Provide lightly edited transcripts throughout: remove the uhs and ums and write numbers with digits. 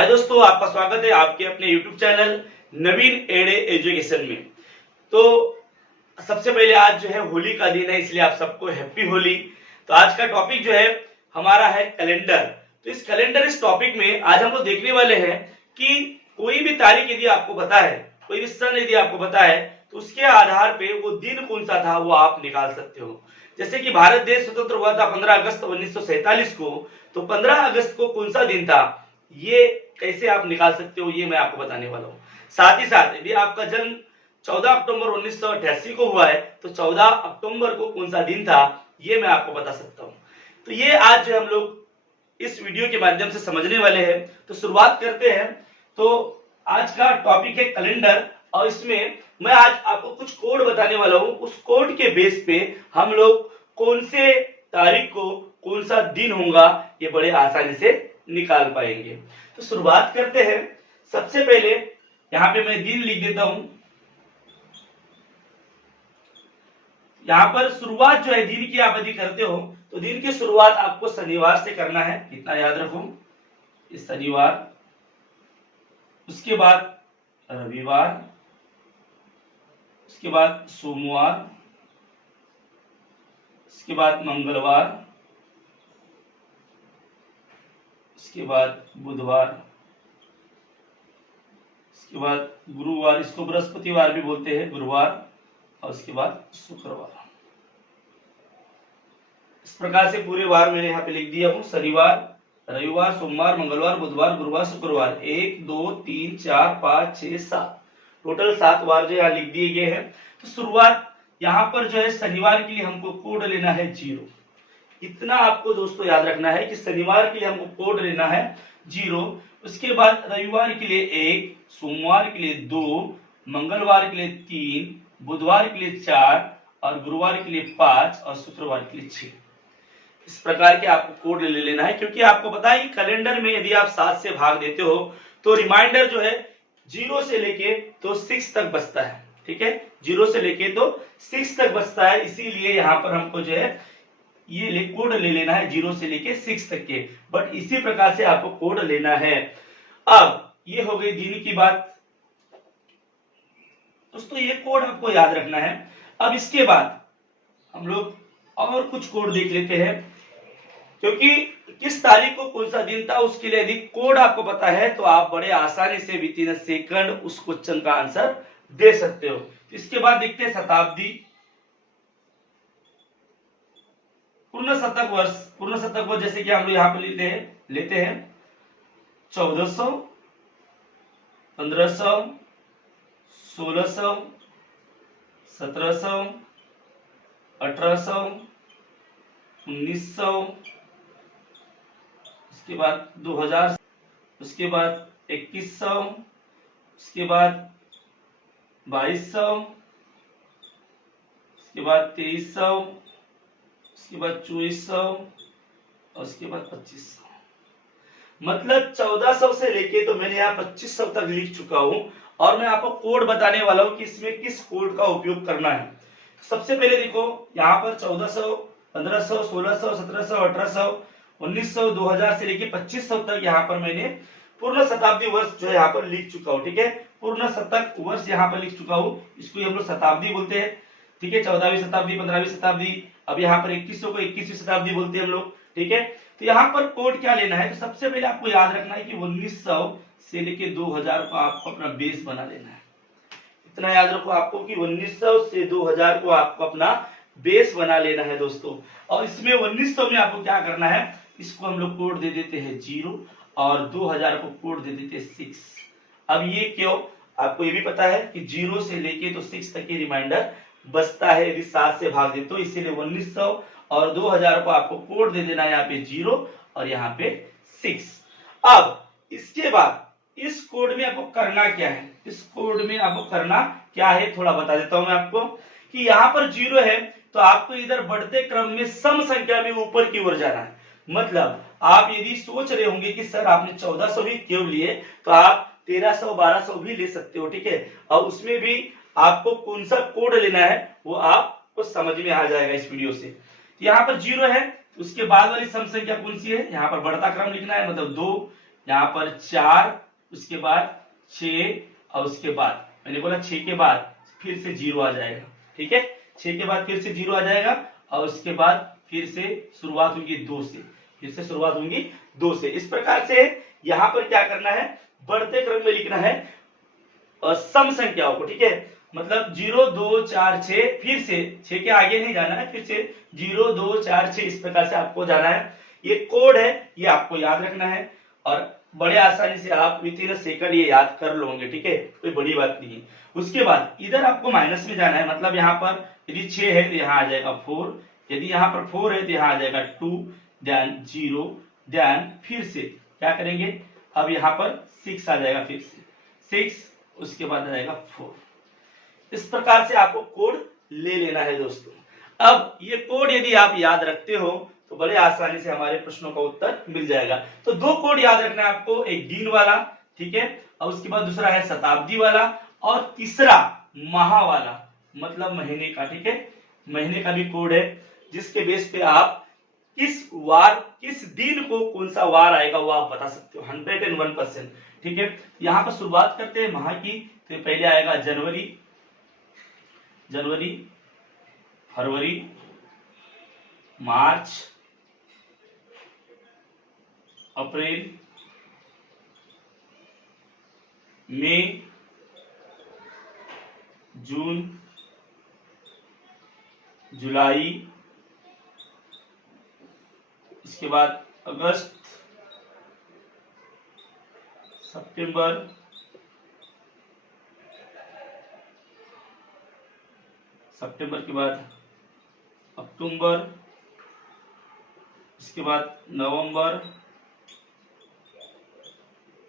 हाय दोस्तों, आपका स्वागत है आपके अपने YouTube चैनल नवीन एडे एजुकेशन में। तो सबसे पहले आज जो है होली का दिन है, इसलिए आप सबको हैप्पी होली। तो आज का टॉपिक जो है हमारा है कैलेंडर। तो इस टॉपिक में आज हम लोग देखने वाले हैं कि कोई भी तारीख यदि आपको पता है, कोई भी सन यदि आपको पता है, तो उसके आधार पे वो दिन कौन सा था वो आप निकाल सकते हो। जैसे कि भारत देश स्वतंत्र हुआ था 15 अगस्त 1947 को, तो 15 अगस्त को कौन सा दिन था, ये कैसे आप निकाल सकते हो ये मैं आपको बताने वाला हूँ। साथ ही साथ यदि आपका जन्म 14 अक्टूबर 1988 को हुआ है, तो 14 अक्टूबर को कौन सा दिन था ये मैं आपको बता सकता हूँ। तो ये आज जो हम लोग इस वीडियो के माध्यम से समझने वाले हैं। तो शुरुआत करते हैं। तो आज का टॉपिक है कैलेंडर, और इसमें मैं आज आपको कुछ कोड बताने वाला हूँ। उस कोड के बेस पे हम लोग कौन से तारीख को कौन सा दिन होगा ये बड़े आसानी से निकाल पाएंगे। तो शुरुआत करते हैं। सबसे पहले यहाँ पे मैं दिन लिख देता हूं। यहाँ पर शुरुआत जो है दिन की आप यदि करते हो तो दिन की शुरुआत आपको शनिवार से करना है, इतना याद रखो। इस शनिवार, उसके बाद रविवार, उसके बाद सोमवार, उसके बाद मंगलवार, उसके बाद बुधवार, उसके बाद गुरुवार, इसको बृहस्पतिवार भी बोलते हैं, गुरुवार, और उसके बाद शुक्रवार। इस प्रकार से पूरे वार मैंने यहाँ पे लिख दिया हूँ। शनिवार, रविवार, सोमवार, मंगलवार, बुधवार, गुरुवार, शुक्रवार। 1 2 3 4 5 6 7 टोटल 7 वार जो यहाँ लिख दिए गए हैं। तो शुरुआत यहाँ पर जो है शनिवार के लिए हमको कोड लेना है 0। इतना आपको दोस्तों याद रखना है कि शनिवार के लिए हमको कोड लेना है 0। उसके बाद रविवार के लिए 1, सोमवार के लिए 2, मंगलवार के लिए 3, बुधवार के लिए 4, और गुरुवार के लिए 5, और शुक्रवार के लिए 6। इस प्रकार के आपको कोड ले लेना है, क्योंकि आपको पता है कि कैलेंडर में यदि आप 7 से भाग देते हो तो रिमाइंडर जो है 0 से लेके तो 6 तक बचता है। ठीक है, 0 से लेके तो 6 तक बचता है। इसीलिए यहाँ पर हमको जो है ये कोड ले लेना है 0 से लेके 6 तक के। बट इसी प्रकार से आपको कोड लेना है। अब ये हो गई दिन की बात दोस्तों, ये कोड आपको याद रखना है। अब इसके बाद हम लोग और कुछ कोड देख लेते हैं, क्योंकि किस तारीख को कौन सा दिन था उसके लिए यदि कोड आपको पता है तो आप बड़े आसानी से विदिन सेकंड उस क्वेश्चन का आंसर दे सकते हो। इसके बाद देखते हैं शताब्दी। पूर्ण शतक वर्ष जैसे कि हम लोग यहाँ पे लेते हैं 1400, 1500, 1600, 1700, 1800, 1900, उसके बाद 2000, उसके बाद 2100, उसके बाद 2200, उसके बाद 2300, उसके बाद 2400, और उसके बाद 2500। मतलब 1400 से लेके तो मैंने यहाँ 2500 तक लिख चुका हूं, और मैं आपको कोड बताने वाला हूं कि इसमें किस कोड का उपयोग करना है। सबसे पहले देखो यहाँ पर 1400, 1500, 1600, 1700, 1800, 1900, 2000 से लेके 2500 तक यहाँ पर मैंने पूर्ण शताब्दी वर्ष जो है यहाँ पर लिख चुका हूँ। ठीक है, पूर्ण शतक वर्ष यहाँ पर लिख चुका हूँ, इसको हम लोग शताब्दी बोलते हैं। ठीक है, 14वीं शताब्दी, 15वीं शताब्दी, अब यहाँ पर 2100 को 21वीं शताब्दी बोलते हैं हम लोग। ठीक है, तो यहाँ पर कोड क्या लेना है, तो सबसे पहले आपको याद रखना है कि 1900 से लेके 2000 को आपको अपना बेस बना लेना है। इतना याद रखो आपको कि 1900 से 2000 को आपको अपना बेस बना लेना है दोस्तों। और इसमें 1900 में आपको क्या करना है, इसको हम लोग कोड दे देते हैं 0, और 2000 को कोड दे देते हैं 6। अब ये क्यों, आपको ये भी पता है कि 0 से लेके तो 6 तक के रिमाइंडर बचता है यदि 7 से भाग दे तो, इसीलिए 1900 और 2000 को आपको कोड दे देना है यहाँ पे 0 और यहाँ पे 6। अब इसके बाद इस कोड में आपको करना क्या है, इस कोड में आपको करना क्या है थोड़ा बता देता हूं मैं आपको। कि यहाँ पर 0 है तो आपको इधर बढ़ते क्रम में सम संख्या में ऊपर की ओर जाना है। मतलब आप यदि सोच रहे होंगे कि सर आपने 1400 ही क्यों लिए, तो आप 1300, 1200 भी ले सकते हो। ठीक है, और उसमें भी आपको कौन सा कोड लेना है वो आपको समझ में आ जाएगा इस वीडियो से। यहाँ पर 0 है, उसके बाद वाली सम संख्या कौन सी है, यहाँ पर बढ़ता क्रम लिखना है, मतलब 2, यहाँ पर 4, उसके बाद 6 और उसके बाद मैंने बोला 6 के बाद फिर से 0 आ जाएगा। ठीक है, 6 के बाद फिर से 0 आ जाएगा और उसके बाद फिर से शुरुआत होगी 2 से, फिर से शुरुआत होगी 2 से। इस प्रकार से यहाँ पर क्या करना है, बढ़ते क्रम में लिखना है सम संख्याओं को। ठीक है, मतलब 0 2 4 6, फिर से 6 के आगे नहीं जाना है, फिर से 0 2 4 6 इस प्रकार से आपको जाना है। ये कोड है, ये आपको याद रखना है और बड़े आसानी से आप विद इन सेकंड ये याद कर लोगे। ठीक है, कोई बड़ी बात नहीं है। उसके बाद इधर आपको माइनस में जाना है, मतलब यहाँ पर यदि 6 है तो यहाँ आ जाएगा 4, यदि यहाँ पर 4 है तो यहाँ आ जाएगा 2, देन 0, देन फिर से क्या करेंगे, अब यहाँ पर 6 आ जाएगा, फिर से 6, उसके बाद आ जाएगा 4। इस प्रकार से आपको कोड ले लेना है दोस्तों। अब ये कोड यदि आप याद रखते हो तो बड़े आसानी से हमारे प्रश्नों का उत्तर मिल जाएगा। तो 2 कोड याद रखना है आपको, एक दिन वाला, ठीक है, और उसके बाद दूसरा है शताब्दी वाला, और तीसरा माह वाला, मतलब महीने का। ठीक है, महीने का भी कोड है, जिसके बेस पे आप किस वार, किस दिन को कौन सा वार आएगा वो आप बता सकते हो 101%। ठीक है, यहाँ पर शुरुआत करते हैं माह की। तो पहले आएगा जनवरी, फरवरी, मार्च, अप्रैल, मई, जून, जुलाई, इसके बाद अगस्त, सितंबर, के बाद अक्टूबर, इसके बाद नवंबर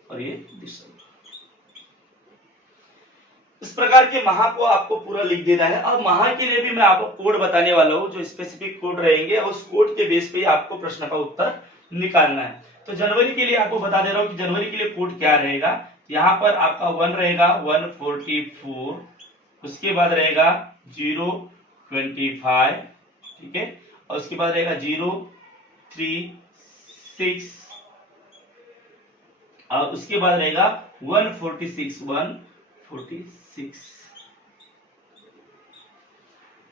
और ये दिसंबर। इस प्रकार के माह को आपको पूरा लिख देना है। अब माह के लिए भी मैं आपको कोड बताने वाला हूं, जो स्पेसिफिक कोड रहेंगे, और उस कोड के बेस पे ही आपको प्रश्न का उत्तर निकालना है। तो जनवरी के लिए आपको बता दे रहा हूं कि जनवरी के लिए कोड क्या रहेगा। यहाँ पर आपका 1 रहेगा 144, उसके बाद रहेगा 025, ठीक है, और उसके बाद रहेगा 036, और उसके बाद रहेगा 146।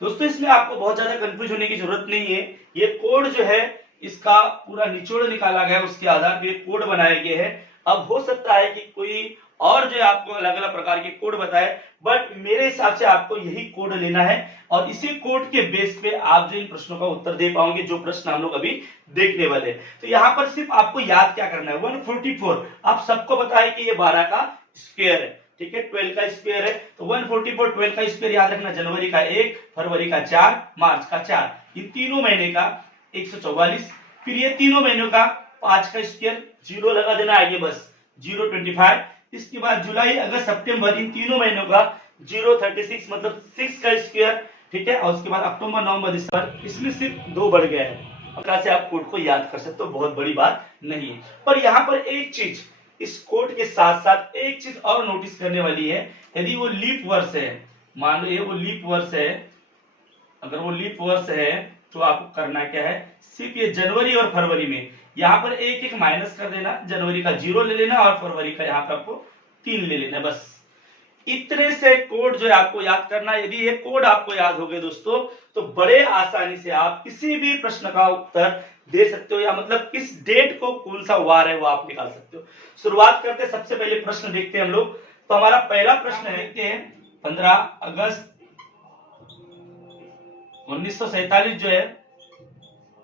दोस्तों इसमें आपको बहुत ज्यादा कंफ्यूज होने की जरूरत नहीं है। ये कोड जो है इसका पूरा निचोड़ निकाला गया है, उसके आधार पर कोड बनाए गए हैं। अब हो सकता है कि कोई और जो आपको अलग अलग प्रकार के कोड बताए, बट मेरे हिसाब से आपको यही कोड लेना है और इसी कोड के बेस पे आप जो इन प्रश्नों का उत्तर दे पाओगे, जो प्रश्न हम लोग अभी देखने वाले हैं। तो यहाँ पर सिर्फ आपको याद क्या करना है, 144 आप सबको पता है कि ये 12 का स्क्वायर है, ठीक है, 12 का स्क्वायर है। तो 144 12 का स्क्वायर याद रखना, जनवरी का 1, फरवरी का 4, मार्च का 4, इन तीनों महीने का 144। फिर ये तीनों महीनों का 5 का स्क्वायर, 0 लगा देना आगे, बस 025। इसके बाद जुलाई, अगस्त, सितंबर, इन तीनों महीनों का 036, मतलब 6 का स्क्वायर, ठीक है, और उसके बाद अक्टूबर, नवंबर, दिसंबर, इसमें सिर्फ 2 बढ़ गया है। से आप कोड को याद कर सकते हो, बहुत बड़ी बात नहीं है। पर यहाँ पर एक चीज, इस कोड के साथ साथ एक चीज और नोटिस करने वाली है। यदि वो लीप वर्ष है, मान लो ये वो लीप वर्ष है, अगर वो लीप वर्ष है तो आपको करना क्या है, सिर्फ ये जनवरी और फरवरी में यहाँ पर एक एक माइनस कर देना, जनवरी का 0 ले लेना और फरवरी का यहाँ पर आपको 3 ले लेना, बस इतने से कोड जो है आपको याद करना। यदि ये कोड आपको याद हो गए दोस्तों, तो बड़े आसानी से आप किसी भी प्रश्न का उत्तर दे सकते हो, या मतलब किस डेट को कौन सा वार है वो आप निकाल सकते हो। शुरुआत करते हैं, सबसे पहले प्रश्न देखते हैं हम लोग। तो हमारा पहला प्रश्न है, देखते हैं 15 अगस्त 1947 जो है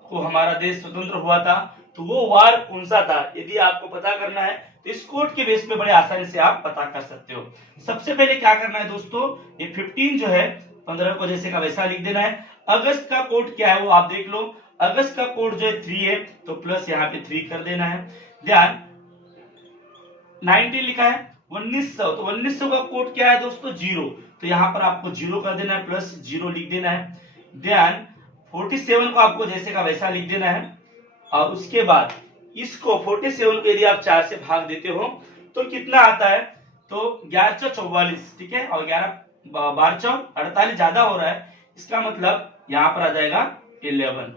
को हमारा देश स्वतंत्र हुआ था, तो वो वार कौन सा था, यदि आपको पता करना है तो इस कोड के बेस पे बड़े आसानी से आप पता कर सकते हो। सबसे पहले क्या करना है दोस्तों, ये 15 जो है 15 को जैसे का वैसा लिख देना है। अगस्त का कोड क्या है वो आप देख लो, अगस्त का कोड जो है 3 है, तो प्लस यहाँ पे 3 कर देना है। ध्यान 19 लिखा है, 1900, तो 1900 का कोड क्या है दोस्तों, 0, तो यहाँ पर आपको 0 कर देना है, प्लस 0 लिख देना है। ध्यान 47 को आपको जैसे का वैसा लिख देना है, और उसके बाद इसको 47 को यदि आप 4 से भाग देते हो तो कितना आता है, तो 1144, ठीक है, और 11 12 48 ज्यादा हो रहा है, इसका मतलब यहाँ पर आ जाएगा 11।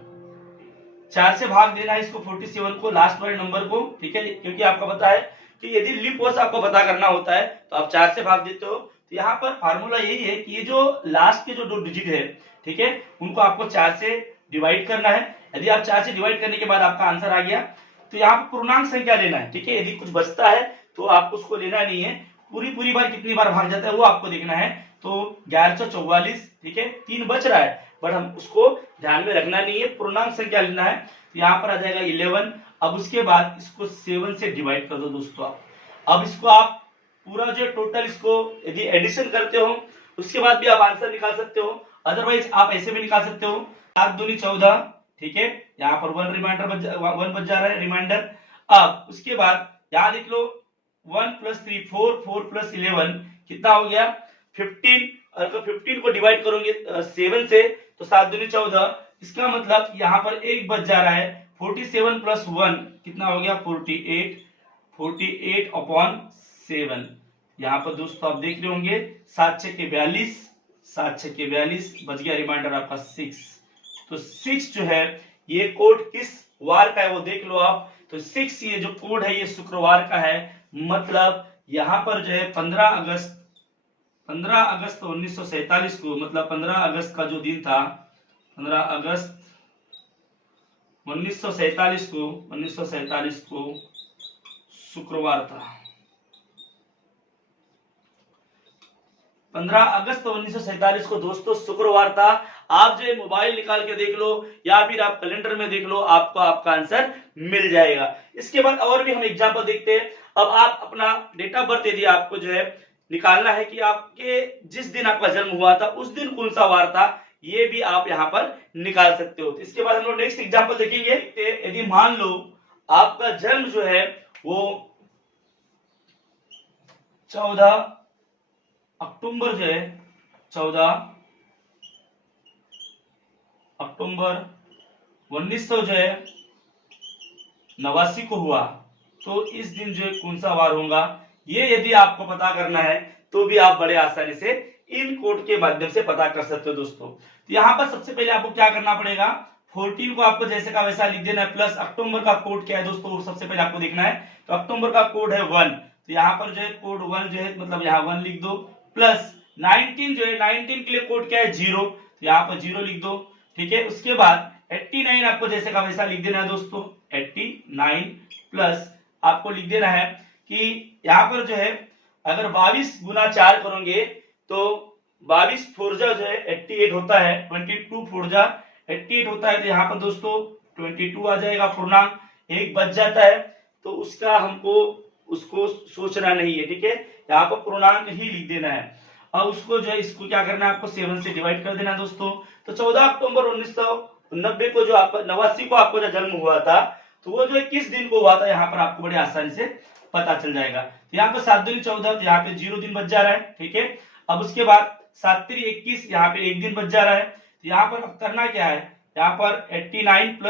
4 से भाग देना है इसको 47 को, लास्ट वाले नंबर को, ठीक है, क्योंकि आपको पता है कि यदि लीप वर्ष आपको पता करना होता है तो आप 4 से भाग देते हो। तो यहाँ पर फार्मूला यही है कि ये जो लास्ट के जो 2 डिजिट है, ठीक है, उनको आपको 4 से डिवाइड करना है। यदि आप 4 से डिवाइड करने के बाद आपका आंसर आ गया तो यहाँ पर पूर्णांक संख्या लेना है, ठीक है। यदि कुछ बचता है तो आपको उसको लेना नहीं है, पूरी बार कितनी बार भाग जाता है वो आपको देखना है। तो 1144, ठीक है, 3 बच रहा है बट हम उसको ध्यान में रखना नहीं है, पूर्णांक संख्या लेना है। तो यहाँ पर आ जाएगा 11। अब उसके बाद इसको 7 से डिवाइड कर दो दोस्तों आप। अब इसको आप पूरा जो टोटल इसको यदि एडिशन करते हो उसके बाद भी आप आंसर निकाल सकते हो, अदरवाइज आप ऐसे भी निकाल सकते हो। 7 दूनी 14, ठीक है, यहाँ पर 1 बच जा रहा है रिमाइंडर। अब उसके बाद यहाँ देख लो 1 + 3 4, 4 + 11 कितना हो गया 15। अगर 15 को डिवाइड करोगे 7 से तो 7 दूनी 14, इसका मतलब यहाँ पर 1 बच जा रहा है। 47 + 1 कितना हो गया 48, 48/7। यहाँ पर दोस्तों आप देख रहे होंगे 7 6 के 42, 7 6 के 42 बच गया, रिमाइंडर आपका 6। तो 6 जो है ये कोड किस वार का है वो देख लो आप। तो 6 ये जो कोड है ये शुक्रवार का है, मतलब यहाँ पर जो है 15 अगस्त 1947 को, मतलब 15 अगस्त का जो दिन था, 15 अगस्त 1947 को शुक्रवार था। 15 अगस्त 1947 को दोस्तों शुक्रवार था। आप जो मोबाइल निकाल के देख लो या फिर आप कैलेंडर में देख लो, आपको आपका आंसर मिल जाएगा। इसके बाद और भी हम एग्जांपल देखते हैं। अब आप अपना डेट ऑफ बर्थ यदि आपको जो है निकालना है कि आपके जिस दिन आपका जन्म हुआ था उस दिन कौन सा वार था, ये भी आप यहाँ पर निकाल सकते हो। इसके बाद हम लोग नेक्स्ट एग्जांपल देखेंगे। यदि मान लो आपका जन्म जो है वो 14 अक्टूबर जो है 14 अक्टूबर 1989 को हुआ, तो इस दिन जो है कौन सा वार होगा, ये यदि आपको पता करना है तो भी आप बड़े आसानी से इन कोड के माध्यम से पता कर सकते हो दोस्तों। तो यहाँ पर सबसे पहले आपको क्या करना पड़ेगा, 14 को आपको जैसे का वैसा लिख देना है, प्लस अक्टूबर का कोड क्या है दोस्तों सबसे पहले आपको देखना है। तो अक्टूबर का कोड है 1, तो यहाँ पर जो है कोड 1 जो है मतलब यहाँ 1 लिख दो, प्लस 19 जो है 19 के लिए कोड क्या है 0, तो यहाँ पर 0 लिख दो, ठीक है। उसके बाद 89 आपको जैसे का वैसा लिख देना है दोस्तों 89, प्लस आपको लिख देना है कि यहाँ पर जो है अगर 22 गुना 4 करोगे तो 22 फोरजा जो है 88 होता है, 22 फोरजा 88 होता है। तो यहाँ पर दोस्तों 22 आ जाएगा, पूर्णांक 1 बच जाता है, तो उसका हमको उसको सोचना नहीं है, ठीक है, यहाँ पर पूर्णांक ही लिख देना है। अब उसको जो है इसको क्या करना है आपको 7 से डिवाइड कर देना है दोस्तों। तो 14 अक्टूबर 1990 को जो आपका 89 को आपको जो जन्म हुआ था तो वो जो है किस दिन को हुआ था, यहाँ पर आपको बड़े आसानी से पता चल जाएगा। तो यहाँ पर 7 दूनी 14, तो यहाँ पे 0 दिन बच जा रहा है, ठीक है। अब उसके बाद 7 3 21, यहाँ पे 1 दिन बच जा रहा है। तो यहाँ पर अब करना क्या है, यहाँ पर 89 +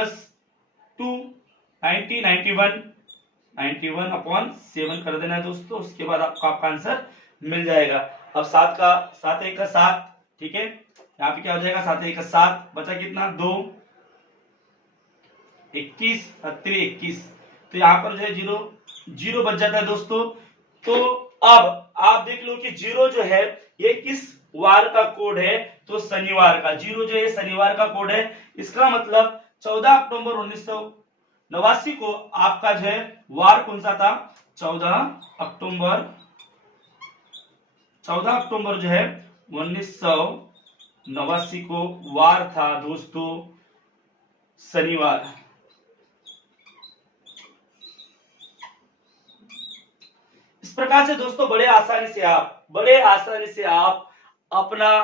2 90 91/7 कर देना है दोस्तों। उसके बाद आपका आंसर मिल जाएगा। अब 7 का 7 1 का 7, ठीक है, यहाँ पे क्या हो जाएगा 7 1 का 7, बचा कितना 2 21 3 21, तो यहाँ पर जो है 0 बच जाता है दोस्तों। तो अब आप देख लो कि 0 जो है ये किस वार का कोड है, तो शनिवार का 0 जो है शनिवार का कोड है। इसका मतलब 14 अक्टूबर 1989 को आपका जो है वार कौन सा था, 14 अक्टूबर जो है 1989 को वार था दोस्तों शनिवार। इस प्रकार से दोस्तों बड़े आसानी से आप अपना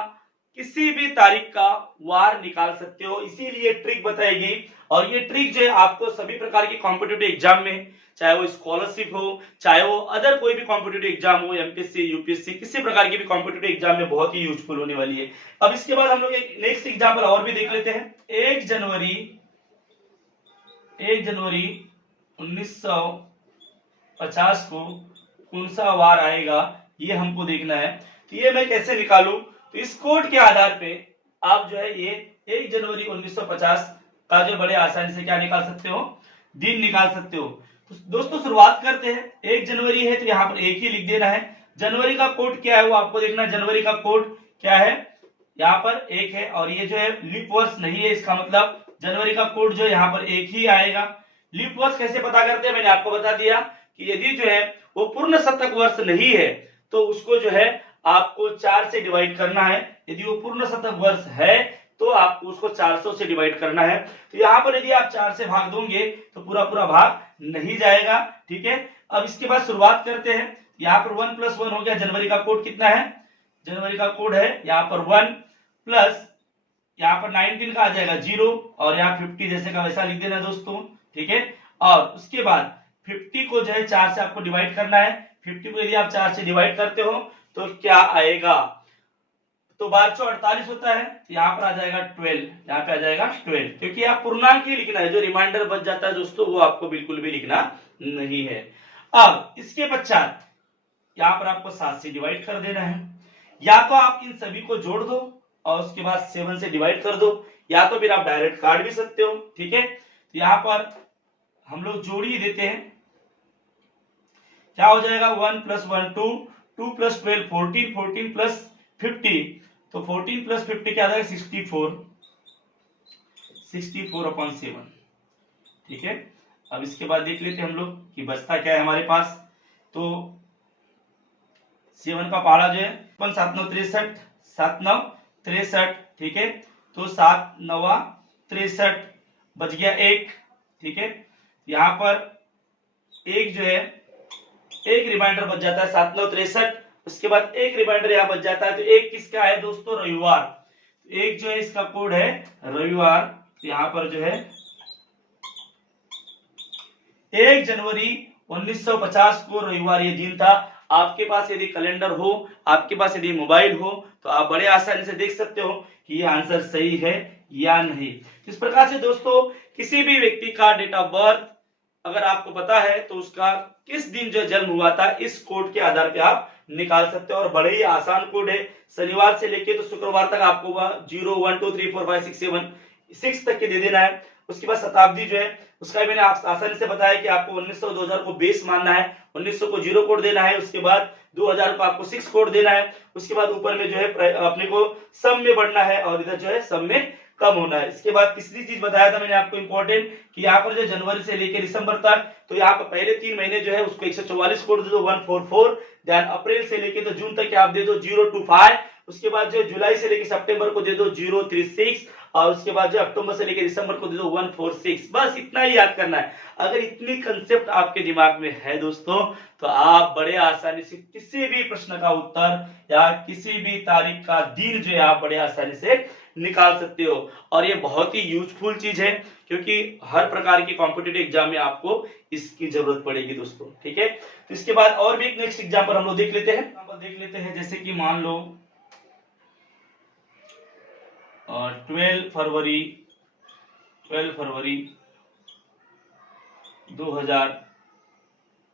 किसी भी तारीख का वार निकाल सकते हो, इसीलिए ट्रिक बताएगी। और ये ट्रिक जो है आपको सभी प्रकार के कॉम्पिटिटिव एग्जाम में, चाहे वो स्कॉलरशिप हो, चाहे वो अदर कोई भी कॉम्पिटिटिव एग्जाम हो, एमपीएससी यूपीएससी किसी प्रकार की भी कॉम्पिटिटिव एग्जाम में बहुत ही यूजफुल होने वाली है। अब इसके बाद हम लोग एक नेक्स्ट एग्जाम्पल और भी देख लेते हैं। 1 जनवरी 1950 को कौन सा वार आएगा ये हमको देखना है। तो ये मैं कैसे निकालूं, तो इस कोड के आधार पे आप जो है ये 1 जनवरी 1950 का जो बड़े आसानी से क्या निकाल सकते हो, दिन निकाल सकते हो। तो दोस्तों शुरुआत करते हैं। 1 जनवरी है तो यहाँ पर 1 ही लिख देना है। जनवरी का कोड क्या है वो आपको देखना है। जनवरी का कोड क्या है, यहाँ पर 1 है और ये जो है लीप वर्ष नहीं है, इसका मतलब जनवरी का कोड जो है यहाँ पर 1 ही आएगा। लीप वर्ष कैसे पता करते हैं, मैंने आपको बता दिया कि यदि जो है वो पूर्ण शतक वर्ष नहीं है तो उसको जो है आपको 4 से डिवाइड करना है। यदि वो पूर्ण शतक वर्ष है तो आपको उसको 400 से डिवाइड करना है। तो यहाँ पर यदि आप 4 से भाग दोगे तो पूरा पूरा भाग नहीं जाएगा, ठीक है। अब इसके बाद शुरुआत करते हैं। यहाँ पर 1 + 1 हो गया। जनवरी का कोड कितना है, जनवरी का कोड है यहाँ पर 1 प्लस यहाँ पर 19 का आ जाएगा 0 और यहाँ 50 जैसे का वैसा लिख देना दोस्तों, ठीक है। और उसके बाद 50 को जो है 4 से आपको डिवाइड करना है। 50 को यदि आप 4 से डिवाइड करते हो तो क्या आएगा, तो 1248 होता है। यहाँ पर आ जाएगा 12, यहाँ पे आ जाएगा 12, क्योंकि आप पूर्णांक ही लिखना है। जो रिमाइंडर बच जाता है दोस्तों वो आपको बिल्कुल भी लिखना नहीं है। अब इसके पश्चात यहाँ पर आपको 7 से डिवाइड कर देना है। या तो आप इन सभी को जोड़ दो और उसके बाद 7 से डिवाइड कर दो, या तो फिर आप डायरेक्ट काट भी सकते हो, ठीक है। तो यहाँ पर हम लोग जोड़ ही देते हैं। क्या हो जाएगा, 1 + 1 2, 2 + 12 14, 14 + 50, तो 14 + 50 क्या आ जाएगा 64, 64/7, ठीक है। अब इसके बाद देख लेते हैं हम लोग कि बचता क्या है हमारे पास। तो 7 का पहाड़ा जो है 7 9 63, 7 9 63, ठीक है। तो 7 9 63 बच गया 1, ठीक है। यहाँ पर एक जो है एक रिमाइंडर बच जाता है 7 9 63, उसके बाद एक रिमाइंडर यहाँ बच जाता है। तो एक किसका है दोस्तों, रविवार। तो एक जो है इसका कोड है रविवार। तो यहाँ पर जो है 1 जनवरी 1950 को रविवार ये दिन था। आपके पास यदि कैलेंडर हो, आपके पास यदि मोबाइल हो तो आप बड़े आसानी से देख सकते हो कि ये आंसर सही है या नहीं। इस प्रकार से दोस्तों किसी भी व्यक्ति का डेट ऑफ बर्थ अगर आपको पता है तो उसका किस दिन जो जन्म हुआ था इस कोड के आधार पे आप निकाल सकते हो। और बड़े ही आसान कोड है। शनिवार से लेके तो शुक्रवार तक आपको 0 1 2 3 4 5 6 7 6 तक के दे देना है। उसके बाद शताब्दी जो है उसका मैंने आसानी से बताया कि आपको 1900 2000 को बेस मानना है, 1900 को 0 कोड देना है, उसके बाद 2000 को आपको 6 कोड देना है, उसके बाद ऊपर में जो है अपने को सम में बढ़ना है और इधर जो है सम में कम होना है। इसके बाद तीसरी चीज बताया था मैंने आपको इंपॉर्टेंट कि यहाँ पर जो जनवरी से लेकर दिसंबर तक, तो यहाँ पर पहले 3 महीने जो है उसको 144 कोड दे दो 144, देन अप्रैल से लेके तो जून तक आप दे दो 025, उसके बाद जो जुलाई से लेकर सितंबर को दे दो 036 और उसके बाद जो अक्टूबर से लेकर दिसंबर को दे दो 146। बस इतना ही याद करना है। अगर इतनी कंसेप्ट आपके दिमाग में है दोस्तों तो आप बड़े आसानी से किसी भी प्रश्न का उत्तर या किसी भी तारीख का दिन जो है आप बड़े आसानी से निकाल सकते हो। और ये बहुत ही यूजफुल चीज है क्योंकि हर प्रकार की कॉम्पिटिटिव एग्जाम में आपको इसकी जरूरत पड़ेगी दोस्तों, ठीक है। तो इसके बाद और भी एक नेक्स्ट एग्जाम्पल हम लोग देख लेते हैं। जैसे कि मान लो 12 फरवरी 2000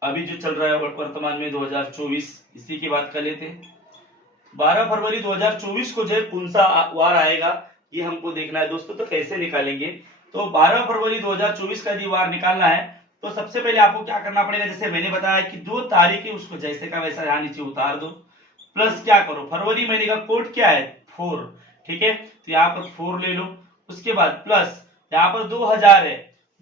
अभी जो चल रहा है वर्तमान में 2024, इसी की बात कर लेते हैं। 12 फरवरी 2024 को जो है कौन सा वार आएगा ये हमको देखना है दोस्तों। तो कैसे निकालेंगे, तो 12 फरवरी 2024 का यदि वार निकालना है तो सबसे पहले आपको क्या करना पड़ेगा, जैसे मैंने बताया कि 2 तारीख है उसको जैसे का वैसा यहाँ नीचे उतार दो, प्लस क्या करो, फरवरी महीने का कोड क्या है 4, ठीक है। तो यहाँ पर 4 ले लो, उसके बाद प्लस यहाँ पर 2000 है,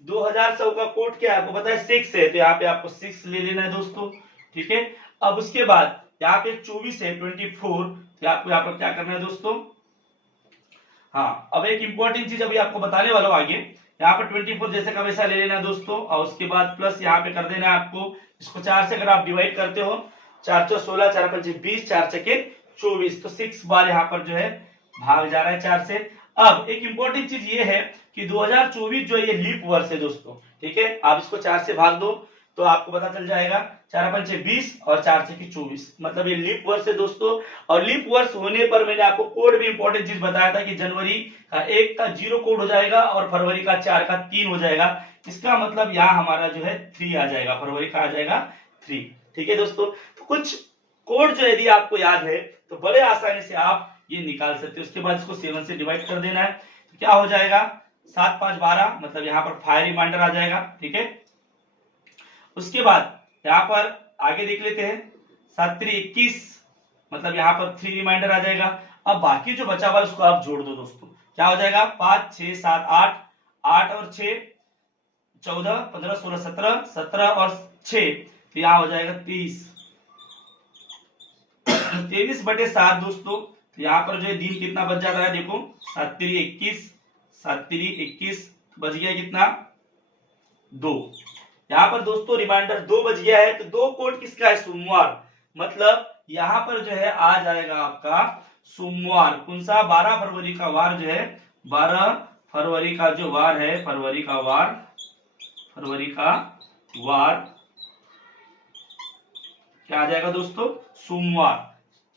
2100 का कोड क्या है आपको पता है 6 है, तो यहाँ पे आपको 6 ले लेना है दोस्तों, ठीक है। अब उसके बाद यहाँ पे 24 है 24, तो आपको यहाँ पर क्या करना है दोस्तों। हाँ, अब एक इंपॉर्टेंट चीज अभी आपको बताने वाला हूँ आगे। यहाँ पर 24 जैसे का वैसा ले लेना है दोस्तों और उसके बाद प्लस यहाँ पे कर देना है आपको। इसको 4 से अगर आप डिवाइड करते हो 4 4 16 4 5 20 4 6 24, तो 6 बार यहाँ पर जो है भाग जा रहा है 4 से। अब एक इंपॉर्टेंट चीज ये है कि 2024 जो है ये लीप वर्ष है दोस्तों, ठीक है। आप इसको 4 से भाग दो तो आपको पता चल जाएगा 4 5 20 और 4 6 24, मतलब ये लीप वर्ष है दोस्तों। और लीप वर्ष होने पर मैंने आपको कोड भी इंपॉर्टेंट चीज बताया था कि जनवरी का 1 का 0 कोड हो जाएगा और फरवरी का 4 का 3 हो जाएगा। इसका मतलब यहाँ हमारा जो है 3 आ जाएगा, फरवरी का आ जाएगा 3, ठीक है दोस्तों। तो कुछ कोड जो यदि आपको याद है तो बड़े आसानी से आप ये निकाल सकते हो। उसके बाद इसको 7 से डिवाइड कर देना है, तो क्या हो जाएगा 7 5 12, मतलब यहाँ पर 5 रिमाइंडर आ जाएगा। ठीक है, उसके बाद यहाँ पर आगे देख लेते हैं, 7 3 21, मतलब यहाँ पर 3 रिमाइंडर आ जाएगा। अब बाकी जो बचा हुआ है उसको आप जोड़ दो दोस्तों, क्या हो जाएगा 5 6 7 8, 8 और 6 14 15 16 17, 17 और 6 तो यहाँ हो जाएगा 23, 23/7 दोस्तों। तो यहाँ पर जो है दिन कितना बच जाता है, देखो 7 3 21, 7 3 21 बच गया कितना 2। यहाँ पर दोस्तों रिमाइंडर 2 बच गया है। तो 2 कोड किसका है, सोमवार, मतलब यहाँ पर जो है आ जाएगा आपका सोमवार। कौन सा, 12 फरवरी का वार जो है, 12 फरवरी का जो वार है, फरवरी का वार क्या आ जाएगा दोस्तों, सोमवार।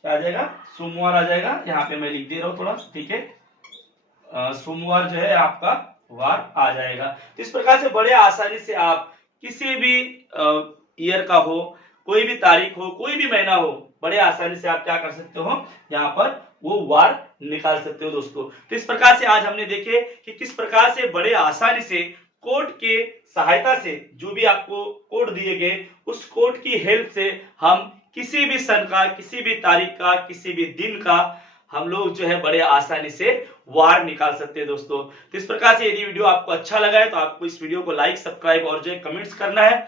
क्या आ जाएगा, सोमवार आ जाएगा। यहाँ पे मैं लिख दे रहा हूँ थोड़ा, ठीक है, सोमवार जो है आपका वार आ जाएगा। तो इस प्रकार से बड़े आसानी से आप किसी भी ईयर का हो, कोई भी तारीख हो, कोई भी महीना हो, बड़े आसानी से आप क्या कर सकते हो, यहाँ पर वो वार निकाल सकते हो दोस्तों। तो इस प्रकार से आज हमने देखे कि किस प्रकार से बड़े आसानी से कोड के सहायता से जो भी आपको कोड दिए गए, उस कोड की हेल्प से हम किसी भी सन का, किसी भी तारीख का, किसी भी दिन का हम लोग जो है बड़े आसानी से वार निकाल सकते हैं दोस्तों। तो इस प्रकार से यदि वीडियो आपको अच्छा लगा है तो आपको इस वीडियो को लाइक, सब्सक्राइब और जो है कमेंट्स करना है।